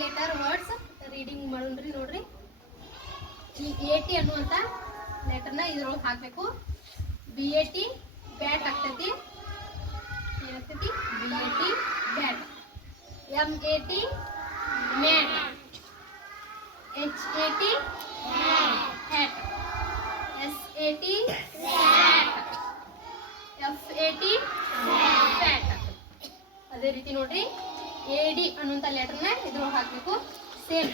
Letter words reading ಮಾಡೋಣ್ರಿ. ನೋಡ್ರಿ, ಈ AT ಅನ್ನುವಂತ ಲೆಟರ್ನ ಇದ್ರೊಳಗೆ ಹಾಕಬೇಕು. BAT ಬ್ಯಾಟ್ ಆಗ್ತೈತಿ. ಏನಾಗ್ತೈತಿ? BAT bat. MAT mat. HAT hat. SAT sat. FAT fat. ಅದೇ ರೀತಿ ನೋಡ್ರಿ, AD ಅನ್ನುವಂತ ಲೆಟರ್ನ ಇದ್ರೊಳಗೆ ಹಾಕಬೇಕು. ಸೇಮ್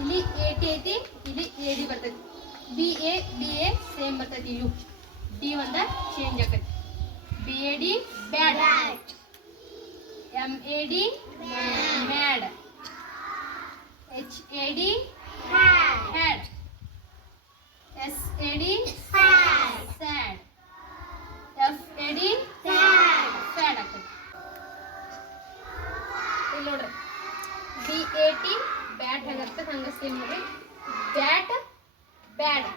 ಇಲ್ಲಿ AT ಐತಿ, ಇಲ್ಲಿ AD ಬರ್ತೈತಿ. BA ಸೇಮ್ ಬರ್ತೈತಿ. ಯು D ಒಂದ ಚೇಂಜ್ ಆಕೈತಿ. BAD bad. MAD mad. HAD had. SAD sad. FAD fad ಆಗ್ತೈತಿ. ಇಲ್ಲಿ ನೋಡ್ರಿ, BAT ಬ್ಯಾಟ್ ಹೆಂಗಾಗ್ತದೆ ಹಂಗ ಸೇಮ್ ನೋಡ್ರಿ. Bat bad.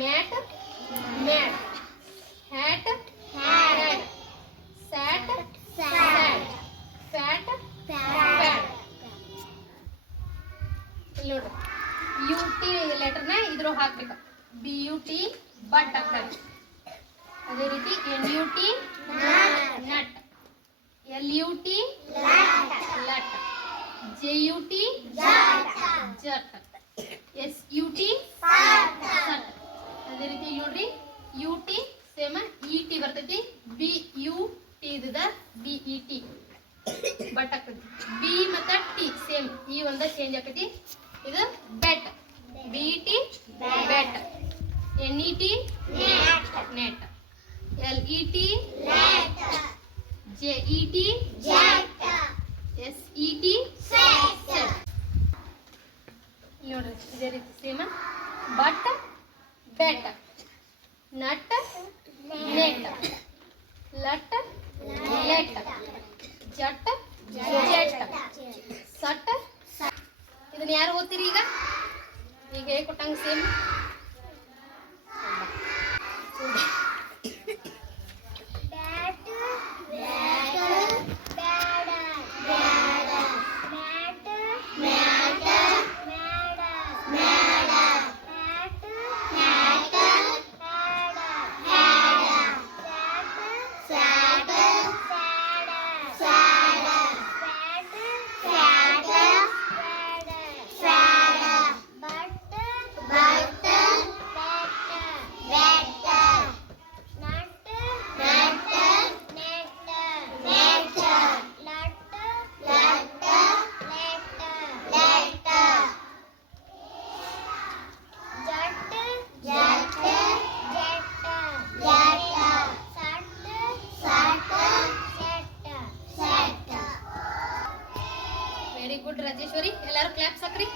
Mat mad. Hat had. Sat sad. Fat fad. ಇಲ್ಲಿ ನೋಡ್ರಿ, UT ಲೆಟರ್ನ ಇದ್ರೊಳಗೆ ಹಾಕ್ಬೇಕು. BUT ಬಟ್ ಆಗ್ತದೆ. ಅದೇ ರೀತಿ NUT nut. LUT lut. JUT jut. SUT sut. ಅದೇ ರೀತಿ ನೋಡ್ರಿ, UT ಸೇಮ್ ET ಬರ್ತೈತಿ. BUT ಇದ BET ಬಟ್ ಆಗ್ತೈತಿ. B ಮತ್ತ T ಸೇಮ್ ಈ ಒಂದ ಚೇಂಜ್ ಆಗ್ತೈತಿ. ಇದು bet. BET bet. NET net. LET let. JET jet. SET set. ನೋಡ್ರಿ, ಇದೇ ರೀತಿ same. But bet. Nut net. Lut let. Jut jet. Sut. ಇದನ್ನ ಯಾರು ಓದ್ತೀರಿ ಈಗ? ಈಗ ಹೇಗೆ ಕೊಟ್ಟಂಗ ಸೇಮ್. Very good Rajeshwari. ಎಲ್ಲರೂ ಕ್ಲಾಪ್ಸ್ ಹಾಕ್ರಿ.